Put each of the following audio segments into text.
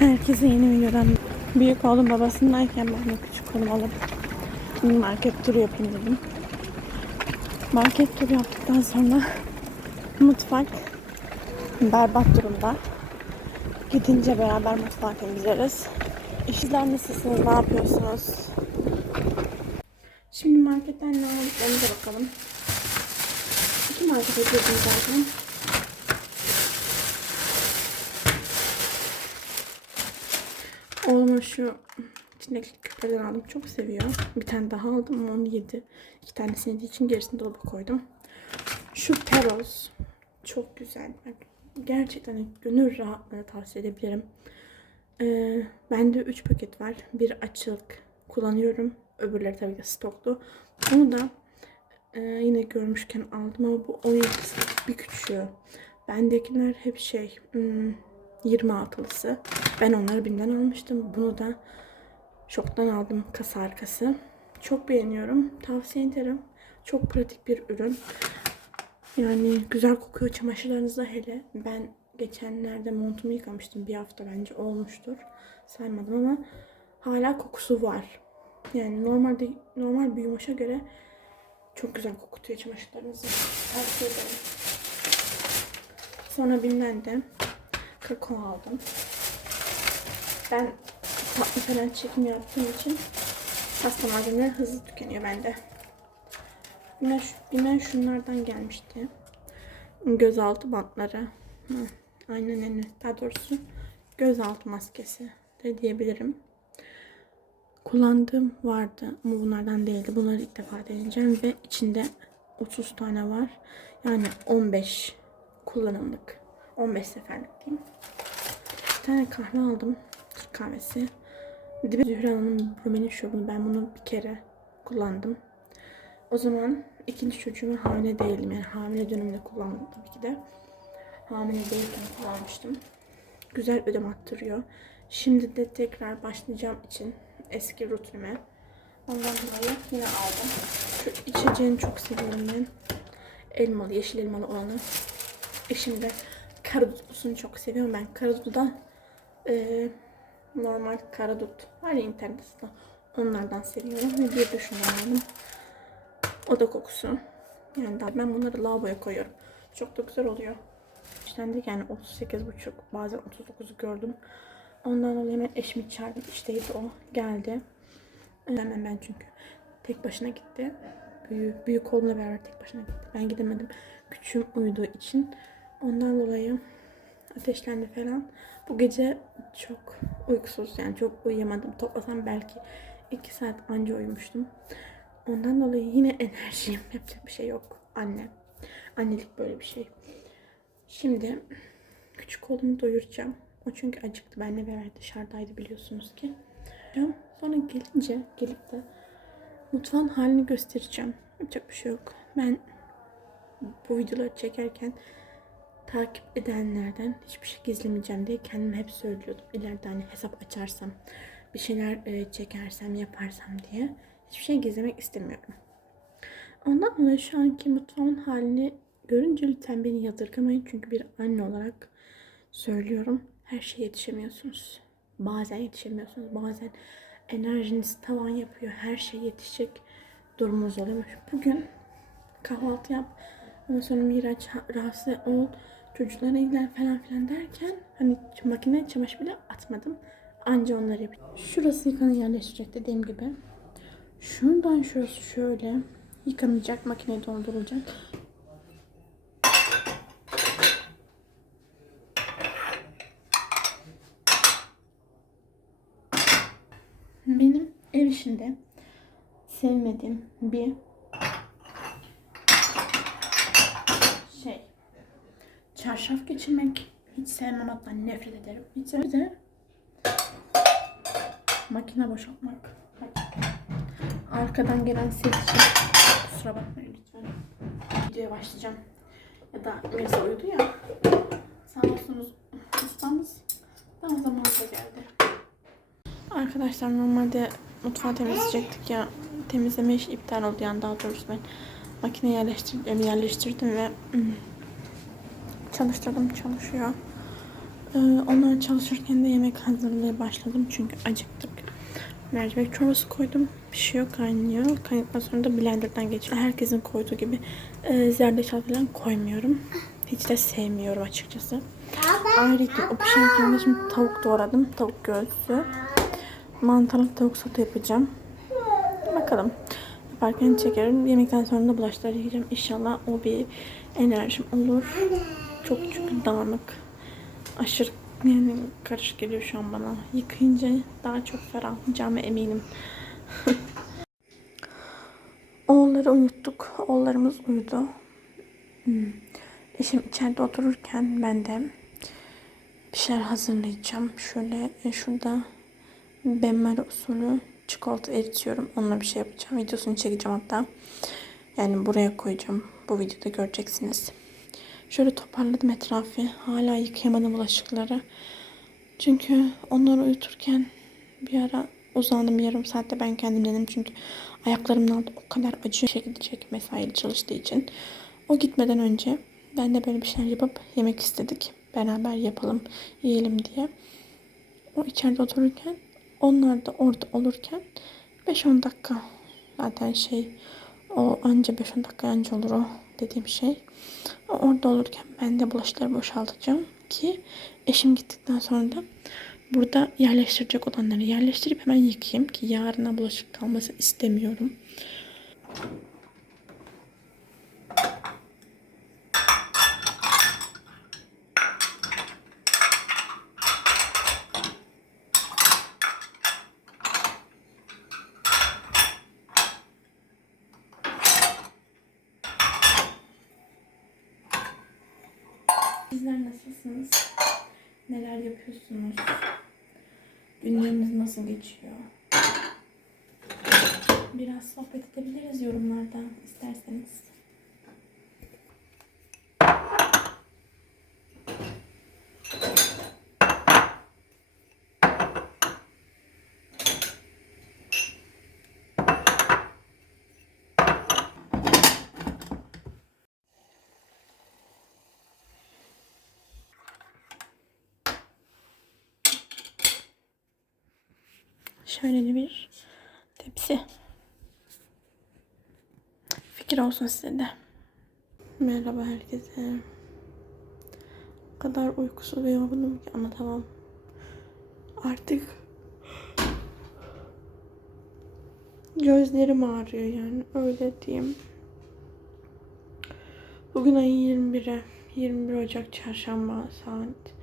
Herkese yeni videodan büyük oğlum babasındayken ben de küçük oğlum alıp market turu yapayım dedim. Market turu yaptıktan sonra mutfak berbat durumda. Gidince beraber mutfağı temizleriz. İşler nasılsınız? Ne yapıyorsunuz? Şimdi marketten ne aldıklarımıza bakalım. İki markete girdim zaten. Şu içindeki küpeleri aldım. Çok seviyor. Bir tane daha aldım ama onu yedi. İki tanesini yediği için gerisini dolaba koydum. Şu peroz çok güzel. Gerçekten gönül rahatlığıyla tavsiye edebilirim. Ee, bende 3 paket var. Bir açık kullanıyorum. Öbürleri tabii ki stoklu. Bunu da e, yine görmüşken aldım ama bu 17 bir küçüğü. Bendekiler hep şey hmm, 26'lısı. Ben onları binden almıştım. Bunu da şoktan aldım kasa arkası. Çok beğeniyorum. Tavsiye ederim. Çok pratik bir ürün. Yani güzel kokuyor çamaşırlarınızda hele. Ben geçenlerde montumu yıkamıştım. Bir hafta bence olmuştur. Saymadım ama hala kokusu var. Yani normalde normal bir yumaşa göre çok güzel kokutuyor çamaşırlarınızı. Tavsiye ederim. Sonra binden de kakao aldım. Ben tatlı falan çekim yaptığım için pasta malzemeleri hızlı tükeniyor bende. Yine, yine şunlardan gelmişti. Gözaltı bantları. Hı, aynen öyle. Daha doğrusu gözaltı maskesi de diyebilirim. Kullandığım vardı ama bunlardan değildi. Bunları ilk defa deneyeceğim ve içinde 30 tane var. Yani 15 kullanımlık. 15 seferlik diyeyim. Bir tane kahve aldım. Türk kahvesi. Dibe Zühre Hanım'ın Rumeli şurubunu ben bunu bir kere kullandım. O zaman ikinci çocuğumu hamile değilim. Yani hamile döneminde kullandım tabii ki de. Hamile değilken kullanmıştım. Güzel ödem attırıyor. Şimdi de tekrar başlayacağım için eski rutinime. Ondan dolayı yine aldım. Şu içeceğini çok seviyorum ben. Elmalı, yeşil elmalı olanı. Eşim de karadutlusunu çok seviyorum. Ben karadutudan e, normal karadut var ya internette onlardan seviyorum. Ve bir de şundan aldım. O da kokusu. Yani daha ben bunları lavaboya koyuyorum. Çok da güzel oluyor. İşlendik yani 38,5 bazen 39'u gördüm. Ondan dolayı hemen eşimi çağırdım. İşteydi o. Geldi. Hemen ben çünkü tek başına gitti. Büyük, büyük oğlumla beraber tek başına gitti. Ben gidemedim. Küçüğüm uyuduğu için. Ondan dolayı ateşlendi falan. Bu gece çok uykusuz yani çok uyuyamadım. Toplasam belki 2 saat anca uyumuştum. Ondan dolayı yine enerjiyim. Yapacak bir şey yok. Anne. Annelik böyle bir şey. Şimdi küçük oğlumu doyuracağım. O çünkü acıktı. Benle beraber dışarıdaydı biliyorsunuz ki. Sonra gelince gelip de mutfağın halini göstereceğim. Yapacak bir şey yok. Ben bu videoları çekerken takip edenlerden hiçbir şey gizlemeyeceğim diye kendime hep söylüyordum. İleride hani hesap açarsam, bir şeyler e, çekersem, yaparsam diye hiçbir şey gizlemek istemiyorum. Ondan dolayı şu anki mutfağın halini görünce lütfen beni yadırgamayın. Çünkü bir anne olarak söylüyorum. Her şeye yetişemiyorsunuz. Bazen yetişemiyorsunuz. Bazen enerjiniz tavan yapıyor. Her şey yetişecek durumunuz oluyor. Bugün kahvaltı yap. Ondan sonra Miraç rahatsız ol. Çocuklara ilgilen falan filan derken hani makine çamaşır bile atmadım. Anca onları. Şurası yıkanı yerleştirecek dediğim gibi. Şuradan şurası şöyle yıkanacak, makineye doldurulacak. Benim ev işinde sevmediğim bir şey çarşaf geçirmek hiç sevmem hatta nefret ederim. Hiç sevmem. De makine boşaltmak. Arkadan gelen ses için kusura bakmayın lütfen. Videoya başlayacağım. Ya da Mirza uyudu ya. Sağ olsunuz ustamız. Tam zamanında geldi. Arkadaşlar normalde mutfağı temizleyecektik ya. Temizleme işi iptal oldu yani daha doğrusu ben makine yerleştirdim, yerleştirdim ve çalıştırdım çalışıyor. Ee, onlar çalışırken de yemek hazırlığı başladım çünkü acıktık. Mercimek çorbası koydum. Pişiyor, kaynıyor. Kaynadıktan sonra da blenderdan geçiyor. Herkesin koyduğu gibi e, zerdeçal falan koymuyorum. Hiç de sevmiyorum açıkçası. Ayrıca o pişerken de şimdi tavuk doğradım. Tavuk göğsü. Mantarlı tavuk sote yapacağım. Bakalım. Yaparken çekerim. Yemekten sonra da bulaşıkları yiyeceğim. İnşallah o bir enerjim olur. Çok çünkü dağınık. Aşırı yani karışık geliyor şu an bana. Yıkayınca daha çok ferahlayacağıma eminim. Oğulları uyuttuk. Oğullarımız uyudu. Hmm. Eşim içeride otururken ben de bir şeyler hazırlayacağım. Şöyle e, şurada benmari usulü çikolata eritiyorum. Onunla bir şey yapacağım. Videosunu çekeceğim hatta. Yani buraya koyacağım. Bu videoda göreceksiniz. Şöyle toparladım etrafı. Hala yıkayamadım bulaşıkları. Çünkü onları uyuturken bir ara uzandım yarım saatte ben kendim dedim. Çünkü ayaklarımın altı o kadar acı şey gidecek mesaili çalıştığı için. O gitmeden önce ben de böyle bir şeyler yapıp yemek istedik. Beraber yapalım, yiyelim diye. O içeride otururken, onlar da orada olurken 5-10 dakika zaten şey o anca 5-10 dakika anca olur o dediğim şey. Orada olurken ben de bulaşıkları boşaltacağım ki eşim gittikten sonra da burada yerleştirecek olanları yerleştirip hemen yıkayayım ki yarına bulaşık kalmasını istemiyorum. Yapıyorsunuz? Günleriniz nasıl geçiyor? Biraz sohbet edebiliriz yorumlardan isterseniz. Şöyle bir tepsi. Fikir olsun size de. Merhaba herkese. O kadar uykusuz ve yorgunum ki anlatamam. Artık gözlerim ağrıyor yani öyle diyeyim. Bugün ayın 21'i. 21 Ocak Çarşamba saat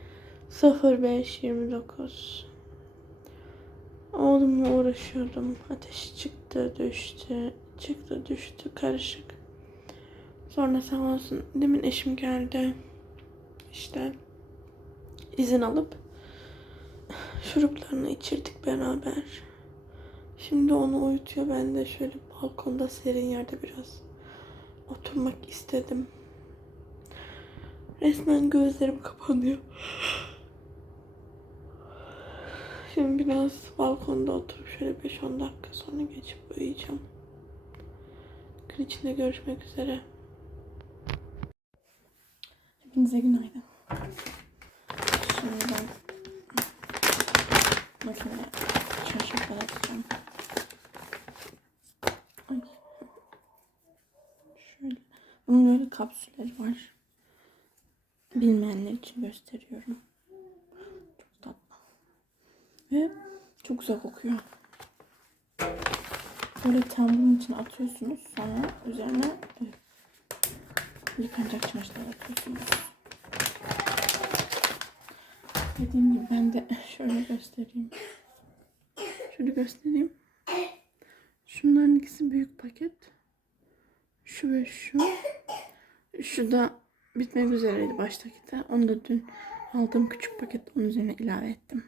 05.29. Oğlumla uğraşıyordum. Ateşi çıktı, düştü. Çıktı, düştü. Karışık. Sonra sağ olsun demin eşim geldi. İşte izin alıp şuruplarını içirdik beraber. Şimdi onu uyutuyor. Ben de şöyle balkonda serin yerde biraz oturmak istedim. Resmen gözlerim kapanıyor. Şimdi biraz balkonda oturup şöyle 5-10 dakika sonra geçip uyuyacağım. Gün içinde görüşmek üzere. Hepinize günaydın. Şimdi ben makineye çarşaflar atacağım. Ay. Şöyle. Bunun böyle kapsülleri var. Bilmeyenler için gösteriyorum. Ve çok güzel kokuyor. Böyle tambunun içine atıyorsunuz. Sonra üzerine e, yıkanacak çamaşırlar atıyorsunuz. Dediğim gibi ben de şöyle göstereyim. Şöyle göstereyim. Şunların ikisi büyük paket. Şu ve şu. Şu da bitmek üzereydi baştaki de. Onu da dün aldığım küçük paket onun üzerine ilave ettim.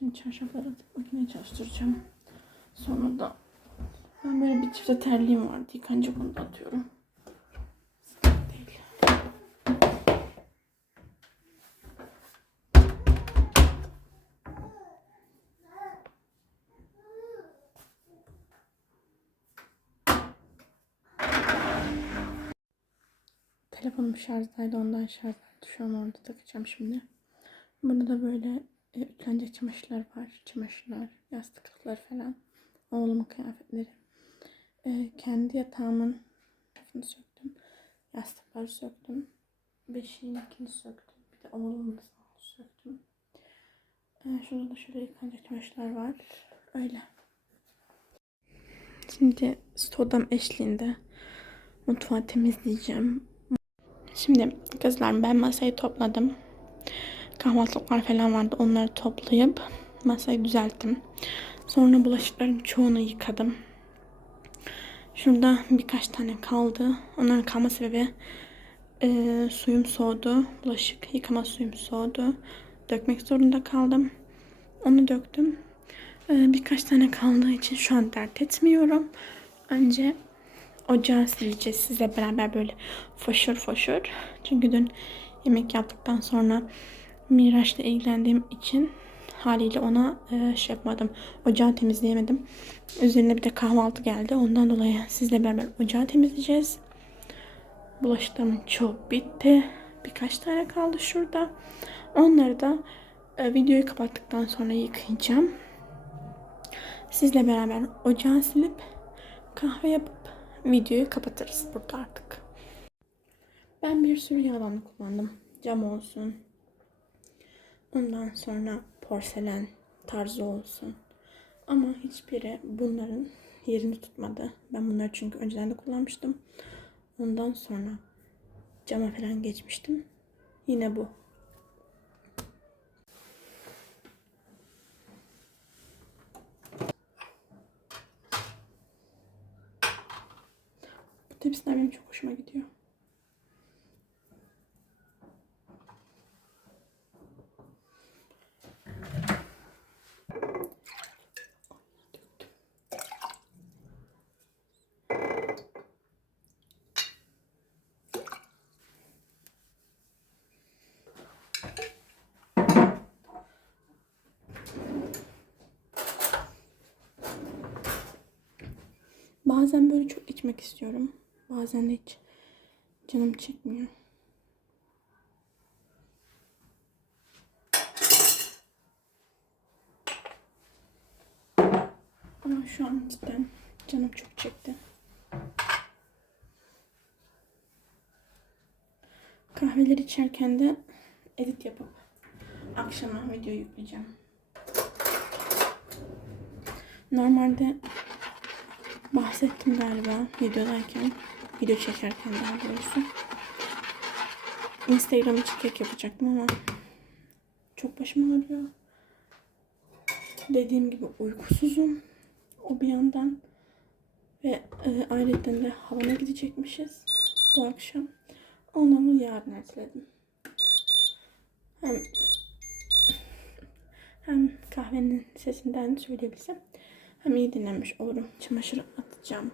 Şimdi çarşafları atıp makineye çalıştıracağım. Sonra da ben böyle bir çifte terliğim vardı. Yıkanacak onu da atıyorum. Telefonum şarjdaydı ondan şarj an orada takacağım şimdi. Burada da böyle e, ütülenecek çamaşırlar var. Çamaşırlar, yastıklıklar falan. Oğlumun kıyafetleri. E, kendi yatağımın rafını söktüm. Yastıkları söktüm. Beşiğinkini söktüm. Bir de oğlumun söktüm. E, şurada da şöyle yıkanacak çamaşırlar var. Öyle. Şimdi stodam eşliğinde mutfağı temizleyeceğim. Şimdi kızlar ben masayı topladım. Kahvaltılıklar falan vardı. Onları toplayıp masayı düzelttim. Sonra bulaşıkların çoğunu yıkadım. Şurada birkaç tane kaldı. Onların kalma sebebi e, suyum soğudu. Bulaşık yıkama suyum soğudu. Dökmek zorunda kaldım. Onu döktüm. E, birkaç tane kaldığı için şu an dert etmiyorum. Önce ocağı sileceğiz size beraber böyle foşur foşur. Çünkü dün yemek yaptıktan sonra Miraç'la ilgilendiğim için haliyle ona e, şey yapmadım. Ocağı temizleyemedim. Üzerine bir de kahvaltı geldi. Ondan dolayı sizle beraber ocağı temizleyeceğiz. Bulaşıklarımın çoğu bitti. Birkaç tane kaldı şurada. Onları da e, videoyu kapattıktan sonra yıkayacağım. Sizle beraber ocağı silip kahve yapıp videoyu kapatırız burada artık. Ben bir sürü yağdan kullandım. Cam olsun. Ondan sonra porselen tarzı olsun. Ama hiçbiri bunların yerini tutmadı. Ben bunları çünkü önceden de kullanmıştım. Ondan sonra cama falan geçmiştim. Yine bu. Bu tepsiler benim çok hoşuma gidiyor. Bazen böyle çok içmek istiyorum. Bazen de hiç canım çekmiyor. Ama şu an cidden canım çok çekti. Kahveleri içerken de edit yapıp akşama video yükleyeceğim. Normalde bahsettim galiba videodayken, video çekerken daha doğrusu. Instagram için kek yapacaktım ama çok başım ağrıyor. Dediğim gibi uykusuzum. O bir yandan ve e, ayrıca de havana gidecekmişiz bu akşam. Da yarın erteledim. Hem, hem kahvenin sesinden söyleyebilsem hem iyi dinlenmiş olurum. Çamaşır atacağım.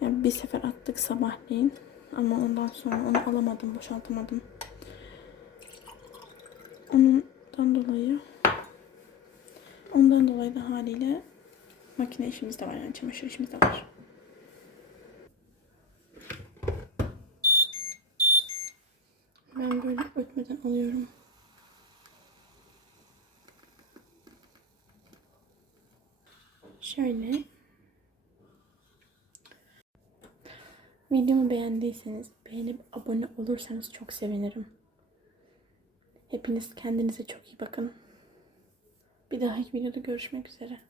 Yani bir sefer attık sabahleyin. Ama ondan sonra onu alamadım, boşaltamadım. Ondan dolayı ondan dolayı da haliyle makine işimiz de var yani çamaşır işimiz de var. Ben böyle ötmeden alıyorum. Şöyle. Videomu beğendiyseniz beğenip abone olursanız çok sevinirim. Hepiniz kendinize çok iyi bakın. Bir dahaki videoda görüşmek üzere.